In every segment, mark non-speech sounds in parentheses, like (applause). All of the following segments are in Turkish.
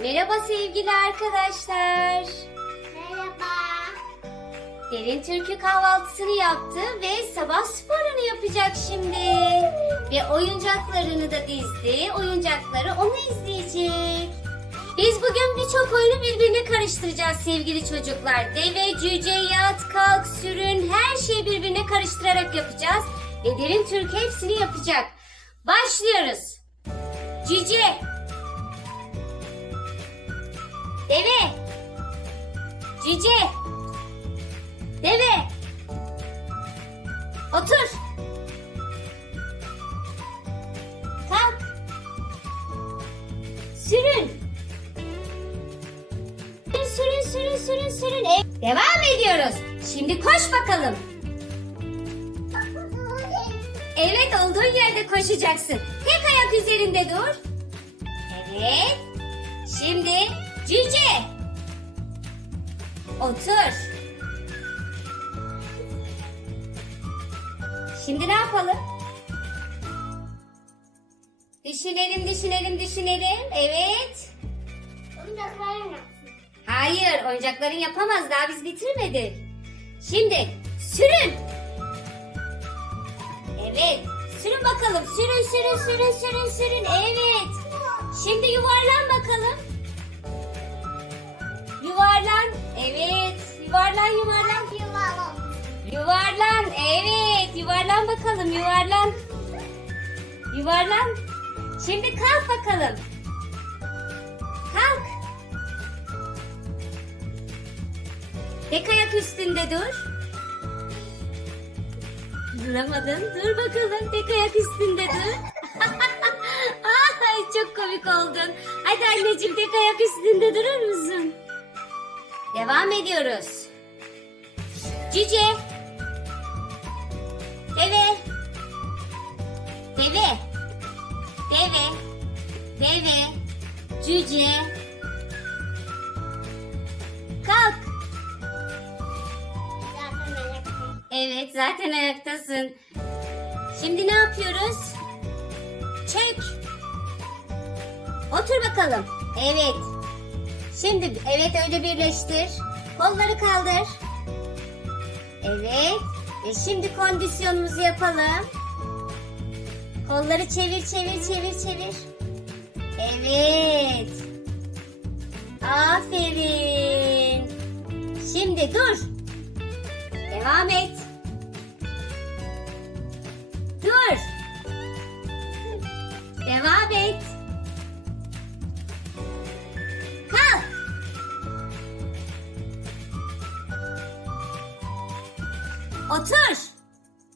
Merhaba sevgili arkadaşlar. Merhaba. Derin Türkü kahvaltısını yaptı ve sabah sporunu yapacak şimdi. Ve oyuncaklarını da dizdi. Oyuncakları onu izleyecek. Biz bugün birçok oyunu birbirine karıştıracağız sevgili çocuklar. Deve, cüce, yat, kalk, sürün her şeyi birbirine karıştırarak yapacağız. Ve Derin Türkü hepsini yapacak. Başlıyoruz. Cüce. Deve. Cüce. Deve. Otur. Kalk. Sürün. Sürün, sürün, sürün, sürün. Evet, Devam ediyoruz. Şimdi koş bakalım. Evet, olduğun yerde koşacaksın. Tek ayak üzerinde dur. Evet. Cüce. Otur. Şimdi ne yapalım? Düşünelim, düşünelim, düşünelim. Evet. Oyuncaklarım yapsın. Hayır, oyuncakların yapamaz. Daha biz bitirmedik. Şimdi sürün. Evet. Sürün bakalım. Sürün, sürün, sürün, sürün, sürün. Evet. Şimdi yuvarlan bakalım. Yuvarlan, yuvarlan. Yuvarlan. Evet. Yuvarlan bakalım. Yuvarlan. Yuvarlan. Şimdi kalk bakalım. Kalk. Tek ayak üstünde dur. Duramadın. Dur bakalım. Tek ayak üstünde dur. (laughs) Ay çok komik oldun. Hadi anneciğim tek ayak üstünde durur musun? Devam ediyoruz. Cüce. Deve. Deve. Deve. Deve. Cüce. Kalk. Zaten yaptım. Evet zaten ayaktasın. Şimdi ne yapıyoruz? Çek. Otur bakalım. Evet. Şimdi evet öyle birleştir. Kolları kaldır. Evet. Ve şimdi kondisyonumuzu yapalım. Kolları çevir çevir çevir çevir. Evet. Aferin. Şimdi dur. Devam et. Otur.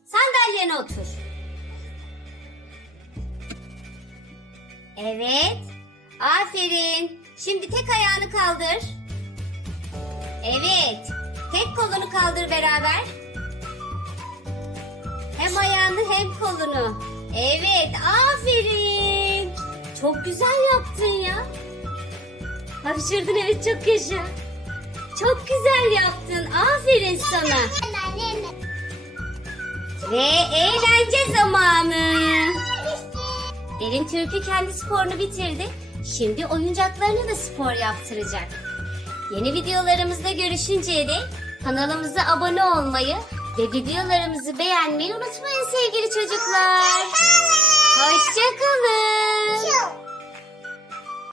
Sandalyene otur. Evet. Aferin. Şimdi tek ayağını kaldır. Evet. Tek kolunu kaldır beraber. Hem ayağını hem kolunu. Evet, aferin. Çok güzel yaptın ya. Hapşırdın evet çok yaşa. Çok güzel yaptın. Aferin sana. Ve eğlence zamanı. Derin Türkü kendi sporunu bitirdi. Şimdi oyuncaklarını da spor yaptıracak. Yeni videolarımızda görüşünceye dek kanalımıza abone olmayı ve videolarımızı beğenmeyi unutmayın sevgili çocuklar. Hoşçakalın.